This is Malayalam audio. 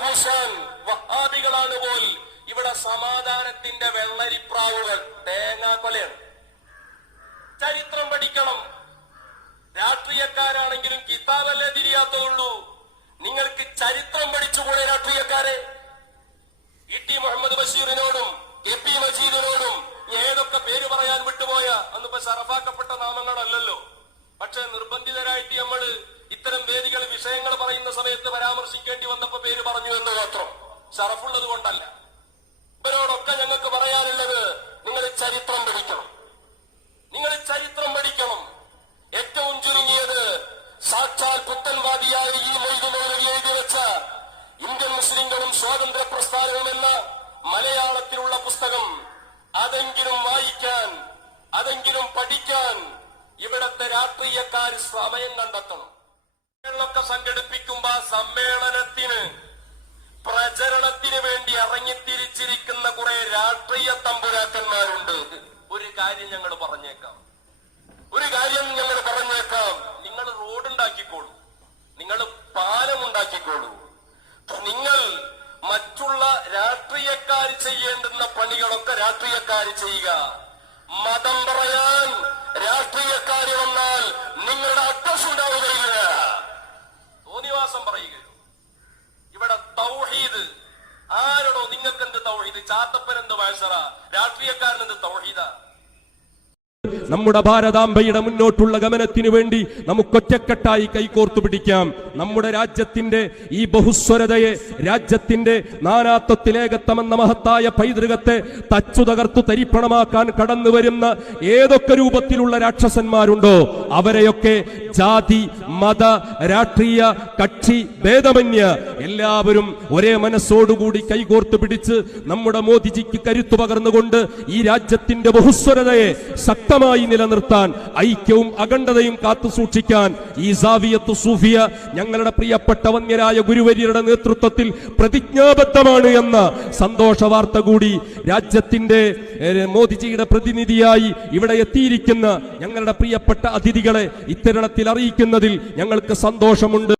പൂശാൻ വഹാബികളാണ് പോൽ ഇവിടെ സമാധാനത്തിന്റെ വെള്ളരിപ്രാവുകൾ തേങ്ങാക്കൊലയാണ്. ചരിത്രം പഠിക്കണം. രാഷ്ട്രീയക്കാരാണെങ്കിലും കിതാബല്ലേ തിരിയാത്തതുള്ളൂ. നിങ്ങൾക്ക് ചരിത്രം പഠിച്ചുകൂടെ രാഷ്ട്രീയക്കാരെ? ഇ.ടി. മുഹമ്മദ് ബഷീറിനോടും കെ.പി. മജീദിനോടും ഏതൊക്കെ പേര് പറയാൻ വിട്ടുപോയ അന്നിപ്പോ ശറഫാക്കപ്പെട്ട നാമങ്ങളല്ലല്ലോ. പക്ഷെ നിർബന്ധിതരായിട്ട് നമ്മൾ ഇത്തരം വേദികൾ വിഷയങ്ങൾ പറയുന്ന സമയത്ത് പരാമർശിക്കേണ്ടി വന്നപ്പോ പേര് പറഞ്ഞു എന്ന് മാത്രം. ശറഫുള്ളത് കൊണ്ടല്ല. ഇവരോടൊക്കെ ഞങ്ങൾക്ക് പറയാനുള്ളത്, നിങ്ങൾ ചരിത്രം പഠിക്കണം. നിങ്ങൾ ചരിത്രം പഠിക്കണം. ഏറ്റവും ചുരുങ്ങിയത് സാക്ഷാൽ പുത്തൻവാദിയായ ഈ മൊയ്തുമൗലവി എഴുതി വെച്ച ഇന്ത്യൻ മുസ്ലിങ്ങളും സ്വാതന്ത്ര്യ പ്രസ്ഥാനവും എന്ന മലയാളത്തിലുള്ള പുസ്തകം അതെങ്കിലും വായിക്കാൻ, അതെങ്കിലും പഠിക്കാൻ ഇവിടത്തെ രാഷ്ട്രീയക്കാർ സമയം കണ്ടെത്തണം. ൊക്കെ സംഘടിപ്പിക്കുമ്പോ സമ്മേളനത്തിന് പ്രചരണത്തിന് വേണ്ടി ഇറങ്ങിത്തിരിച്ചിരിക്കുന്ന കുറെ രാഷ്ട്രീയ തമ്പുരാക്കന്മാരുണ്ട്. ഒരു കാര്യം ഞങ്ങൾ പറഞ്ഞേക്കാം, നിങ്ങൾ റോഡുണ്ടാക്കിക്കോളൂ, നിങ്ങൾ പാലമുണ്ടാക്കിക്കോളൂ. നിങ്ങൾ മറ്റുള്ള രാഷ്ട്രീയക്കാർ ചെയ്യേണ്ടുന്ന പണികളൊക്കെ രാഷ്ട്രീയക്കാർ ചെയ്യുക. മതം പറയാൻ രാഷ്ട്രീയക്കാർ വന്നാൽ നിങ്ങളുടെ അഡ്രസ് ഉണ്ടാവുകയില്ല. തോന്നിവാസം പറയുകയോ. ഇവിടെ തൗഹീദ് ആരോടോ? നിങ്ങൾക്കെന്ത് തൗഹീദ്? ചാത്തപ്പനെന്ത് വയസ്സറ? രാഷ്ട്രീയക്കാരനെന്ത് തൗഹീദ? നമ്മുടെ ഭാരതാംബയുടെ മുന്നോട്ടുള്ള ഗമനത്തിനു വേണ്ടി നമുക്കൊറ്റക്കെട്ടായി കൈകോർത്തു പിടിക്കാം. നമ്മുടെ രാജ്യത്തിന്റെ ഈ ബഹുസ്വരതയെ, രാജ്യത്തിന്റെ നാനാത്വത്തിലേകത്വമെന്ന മഹത്തായ പൈതൃകത്തെ തച്ചു തകർത്തു തരിപ്പണമാക്കാൻ കടന്നു വരുന്ന ഏതൊക്കെ രൂപത്തിലുള്ള രാക്ഷസന്മാരുണ്ടോ അവരെയൊക്കെ ജാതി, മത, രാഷ്ട്രീയ കക്ഷി ഭേദമന്യ എല്ലാവരും ഒരേ മനസ്സോടുകൂടി കൈകോർത്തു പിടിച്ച് നമ്മുടെ മോദിജിക്ക് കരുത്തു പകർന്നുകൊണ്ട് ഈ രാജ്യത്തിന്റെ ബഹുസ്വരതയെ ശക്തമായി നിലനിർത്താൻ, ഐക്യവും അഖണ്ഡതയും കാത്തു സൂക്ഷിക്കാൻ ഈ സാവിയത്ത് സൂഫിയ ഞങ്ങളുടെ പ്രിയപ്പെട്ട വന്യരായ ഗുരുവര്യരുടെ നേതൃത്വത്തിൽ പ്രതിജ്ഞാബദ്ധമാണ് എന്ന സന്തോഷ വാർത്ത കൂടി രാജ്യത്തിന്റെ മോദിജിയുടെ പ്രതിനിധിയായി ഇവിടെ എത്തിയിരിക്കുന്ന ഞങ്ങളുടെ പ്രിയപ്പെട്ട അതിഥികളെ ഇത്തരണത്തിൽ അറിയിക്കുന്നതിൽ ഞങ്ങൾക്ക് സന്തോഷമുണ്ട്.